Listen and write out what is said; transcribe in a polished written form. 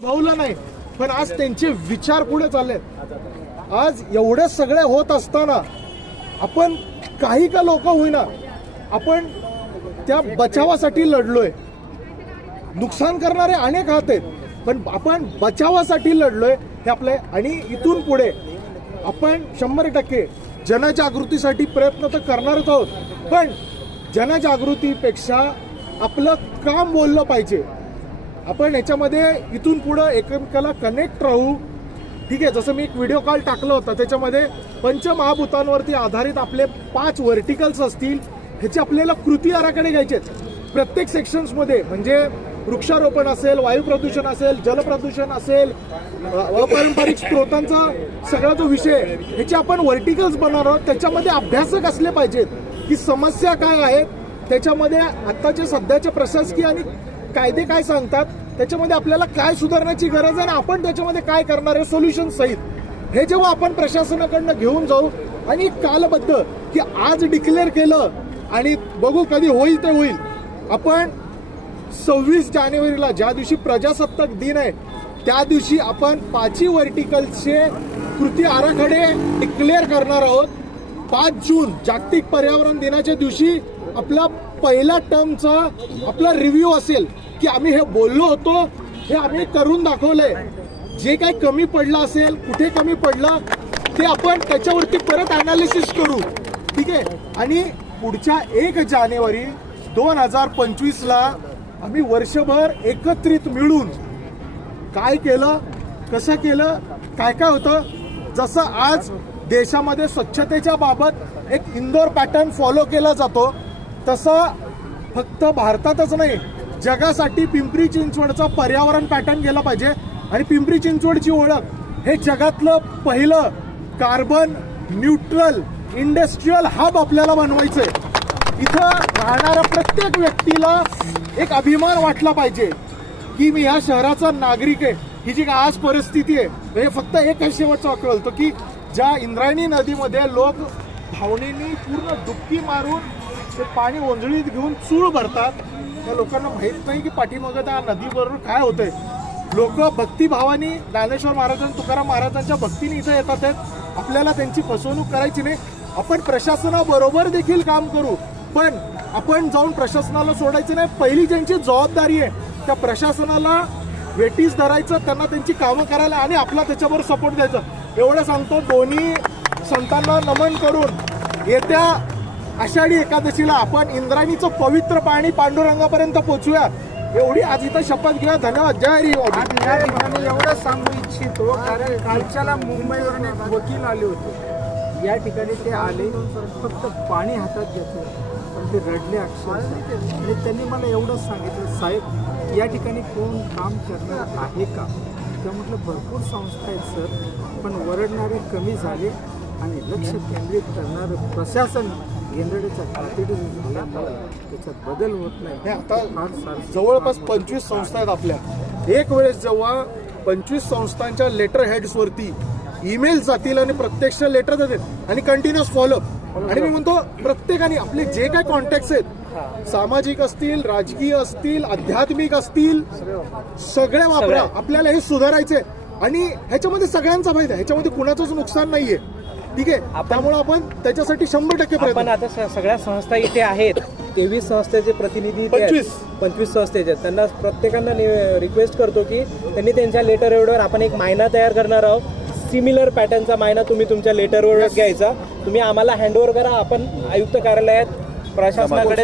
भावलं नाही, पण आज त्यांचे विचार पुढे चाललेत। आज एवढे सगळे होत असताना आपण काही का लोक होईना आपण त्या बचावासाठी लढलोय। नुकसान करणारे अनेक हात आहेत, पण आपण बचावासाठी लढलोय हे आपले। आणि इथून पुढे आपण 100% जनजागृतीसाठी प्रयत्न तर करणारच आहोत, पण जनजागृतीपेक्षा आपलं काम बोललं पाहिजे। आपण याच्यामध्ये इथून पुढे एकमेकाला कनेक्ट राहू। ठीक आहे, जसं मी एक व्हिडिओ कॉल टाकला होता, त्याच्यामध्ये पंचमहाभूतांवरती आधारित आपले 5 व्हर्टिकल्स असतील, ह्याचे आपल्याला कृती आराखडे घ्यायचे प्रत्येक सेक्शन्समध्ये। म्हणजे वृक्षारोपण असेल, वायू प्रदूषण असेल, जल प्रदूषण असेल, अपारंपरिक स्त्रोतांचा सगळा जो विषय, ह्याचे आपण व्हर्टिकल्स बनवणार आहोत। त्याच्यामध्ये अभ्यासक असले पाहिजेत की समस्या काय आहेत, त्याच्यामध्ये आत्ताचे सध्याचे प्रशासकीय आणि कायदे काय सांगतात, त्याच्यामध्ये आपल्याला काय सुधारण्याची गरज आहे आणि आपण त्याच्यामध्ये काय करणार आहे सोल्युशन सहित। हे जेव्हा आपण प्रशासनाकडनं घेऊन जाऊ आणि कालबद्ध की आज डिक्लेअर केलं आणि बघू कधी होईल ते होईल। आपण 26 जानेवारीला ज्या दिवशी प्रजासत्ताक दिन आहे त्या दिवशी आपण 5 व्हर्टिकल्सचे कृती आराखडे डिक्लेअर करणार आहोत। 5 जून जागतिक पर्यावरण दिनाच्या दिवशी आपला पहिला टर्मचा आपला रिव्ह्यू असेल की आम्ही हे बोललो होतो, हे आम्ही करून दाखवलंय। जे काही कमी पडलं असेल, कुठे कमी पडलं ते आपण त्याच्यावरती परत अनालिसिस करू। ठीक आहे, आणि पुढच्या 1 जानेवारी 2025ला आम्ही वर्षभर एकत्रित मिळून काय केलं, कसं केलं, काय काय होतं। जसं आज देशामध्ये स्वच्छतेच्या बाबत एक इंदोर पॅटर्न फॉलो केला जातो, तसं फक्त भारतातच नाही जगासाठी पिंपरी चिंचवडचा पर्यावरण पॅटर्न गेला पाहिजे। आणि पिंपरी चिंचवडची ओळख हे जगातलं पहिलं कार्बन न्यूट्रल इंडस्ट्रियल हब आपल्याला बनवायचंय। इथं राहणाऱ्या प्रत्येक व्यक्तीला एक अभिमान वाटला पाहिजे की मी या शहराचा नागरिक आहे। ही जी आज परिस्थिती आहे हे फक्त एक शेवटचं आकळलं की ज्या इंद्रायणी नदीमध्ये लोक भावनेनी पूर्ण डुबकी मारून ते पाणी ओंजळीत घेऊन चूळ भरतात, त्या लोकांना माहित नाही की पाठीमागं त्या नदीबरोबर काय होतंय। लोक भक्तिभावानी ज्ञानेश्वर महाराजांनी, तुकाराम महाराजांच्या भक्तीने इथं येतात आहेत। आपल्याला त्यांची फसवणूक करायची नाही। आपण प्रशासनाबरोबर देखील काम करू, पण आपण जाऊन प्रशासनाला सोडायचं नाही। पहिली ज्यांची जबाबदारी आहे त्या प्रशासनाला वेटीस धरायचं, त्यांना त्यांची कामं करायला आणि आपला त्याच्याबरोबर सपोर्ट द्यायचं। एवढं सांगतो, दोन्ही संतांना नमन करून येत्या आषाढी एकादशीला आपण इंद्रायणीचं पवित्र पाणी पांडुरंगापर्यंत पोहोचूया, एवढी आज इथं शपथ घेऊया। धन्यवाद। जय हरी। या ठिकाणी एवढं सांगू इच्छितो, कारण कालच्याला मुंबईवरून एक वकील आले होते। या ठिकाणी ते आले, फक्त पाणी हातात घेतलं, पण ते रडले अक्षरशः। आणि त्यांनी मला एवढंच सांगितलं, साहेब या ठिकाणी कोण काम करणार आहे का? तर म्हटलं भरपूर संस्था आहेत सर, पण वरडणारे कमी झाले आणि लक्ष केंद्रित करणारं प्रशासन गेंदड्याच्या तातडीने झाल्यामुळे त्याच्यात बदल होत नाही। आता जवळपास 25 संस्था आहेत आपल्या। एक वेळेस जेव्हा 25 संस्थांच्या लेटर हेड्सवरती ईमेल जातील आणि प्रत्यक्ष लेटर जातील आणि कंटिन्युअस फॉलोअप, आणि मी म्हणतो प्रत्येकाने आपले जे काही कॉन्टॅक्ट्स आहेत, सामाजिक असतील, राजकीय असतील, आध्यात्मिक असतील, सगळे वापरा। आपल्याला हे सुधारायचे आणि ह्याच्यामध्ये सगळ्यांचा फायदा आहे, ह्याच्यामध्ये कुणाचंच नुकसान नाहीये। ठीक आहे, त्यामुळे आपण त्याच्यासाठी 100% प्रयत्न। पण आता सगळ्या संस्था इथे आहेत, 23 संस्थेचे प्रतिनिधी 25 संस्थेचे, त्यांना प्रत्येकांना रिक्वेस्ट करतो की त्यांनी त्यांच्या लेटर हेडवर आपण एक मायना तयार करणार आहोत। सिमिलर पॅटर्नचा मायना तुम्ही तुमच्या लेटरवर घ्यायचा, तुम्ही आम्हाला हँडओव्हर करा। आपण आयुक्त कार्यालयात प्रशासनाकडे